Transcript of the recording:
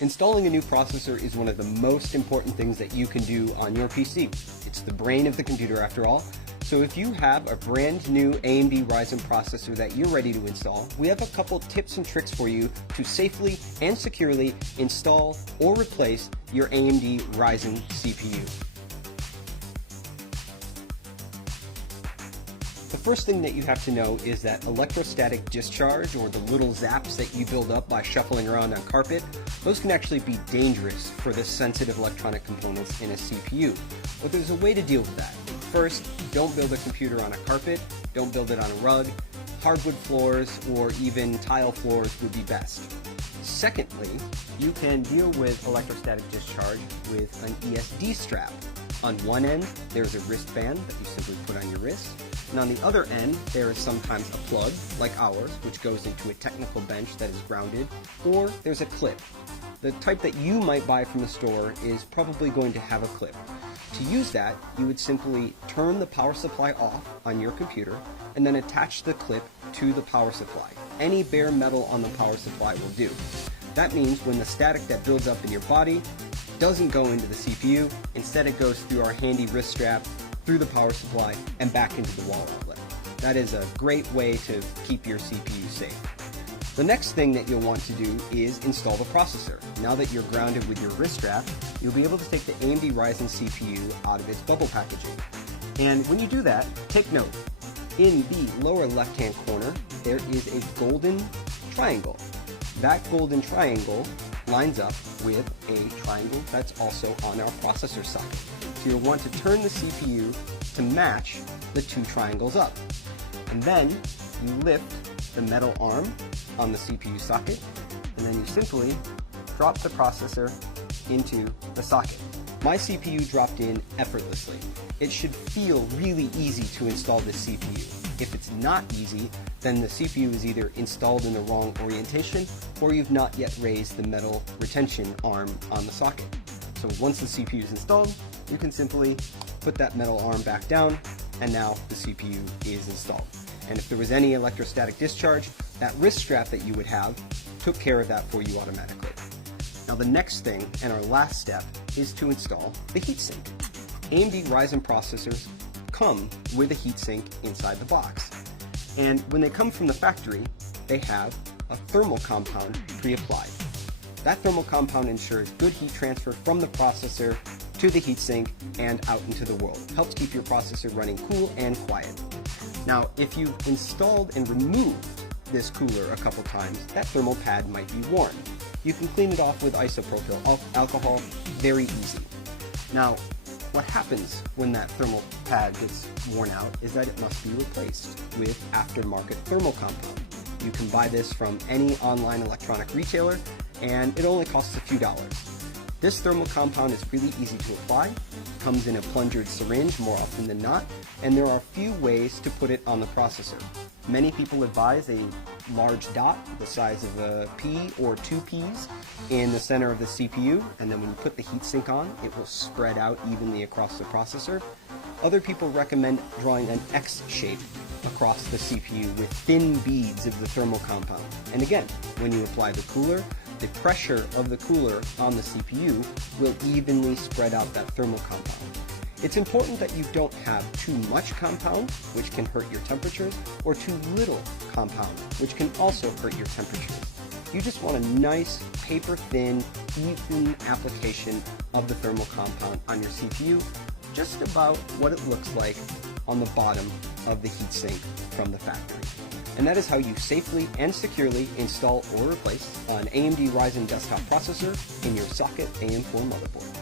Installing a new processor is one of the most important things that you can do on your PC. It's the brain of the computer after all. So if you have a brand new AMD Ryzen processor that you're ready to install, we have a couple tips and tricks for you to safely and securely install or replace your AMD Ryzen CPU. The first thing that you have to know is that electrostatic discharge, or the little zaps that you build up by shuffling around on carpet, those can actually be dangerous for the sensitive electronic components in a CPU. But there's a way to deal with that. First, don't build a computer on a carpet, don't build it on a rug. Hardwood floors or even tile floors would be best. Secondly, you can deal with electrostatic discharge with an ESD strap. On one end, there's a wristband that you simply put on your wrist. And on the other end, there is sometimes a plug, like ours, which goes into a technical bench that is grounded, or there's a clip. The type that you might buy from the store is probably going to have a clip. To use that, you would simply turn the power supply off on your computer and then attach the clip to the power supply. Any bare metal on the power supply will do. That means when the static that builds up in your body doesn't go into the CPU, instead it goes through our handy wrist strap, through the power supply, and back into the wall outlet. That is a great way to keep your CPU safe. The next thing that you'll want to do is install the processor. Now that you're grounded with your wrist strap, you'll be able to take the AMD Ryzen CPU out of its bubble packaging. And when you do that, take note. In the lower left-hand corner, there is a golden triangle. That golden triangle lines up with a triangle that's also on our processor socket. So you'll want to turn the CPU to match the two triangles up. And then you lift the metal arm on the CPU socket, and then you simply drop the processor into the socket. My CPU dropped in effortlessly. It should feel really easy to install this CPU. If it's not easy, then the CPU is either installed in the wrong orientation, or you've not yet raised the metal retention arm on the socket. So once the CPU is installed, you can simply put that metal arm back down, and now the CPU is installed. And if there was any electrostatic discharge, that wrist strap that you would have took care of that for you automatically. Now the next thing, and our last step, is to install the heatsink. AMD Ryzen processors come with a heatsink inside the box. And when they come from the factory, they have a thermal compound pre-applied. That thermal compound ensures good heat transfer from the processor to the heatsink and out into the world. Helps keep your processor running cool and quiet. Now, if you've installed and removed this cooler a couple times, that thermal pad might be worn. You can clean it off with isopropyl alcohol, very easy. Now, what happens when that thermal pad gets worn out is that it must be replaced with aftermarket thermal compound. You can buy this from any online electronic retailer, and it only costs a few dollars. This thermal compound is really easy to apply, comes in a plungered syringe more often than not, and there are a few ways to put it on the processor. Many people advise a large dot the size of a pea or two peas in the center of the CPU, and then when you put the heatsink on, it will spread out evenly across the processor. Other people recommend drawing an X shape across the CPU with thin beads of the thermal compound. And again, when you apply the cooler, the pressure of the cooler on the CPU will evenly spread out that thermal compound. It's important that you don't have too much compound, which can hurt your temperatures, or too little compound, which can also hurt your temperatures. You just want a nice, paper-thin, even application of the thermal compound on your CPU, just about what it looks like on the bottom of the heatsink from the factory. And that is how you safely and securely install or replace an AMD Ryzen desktop processor in your socket AM4 motherboard.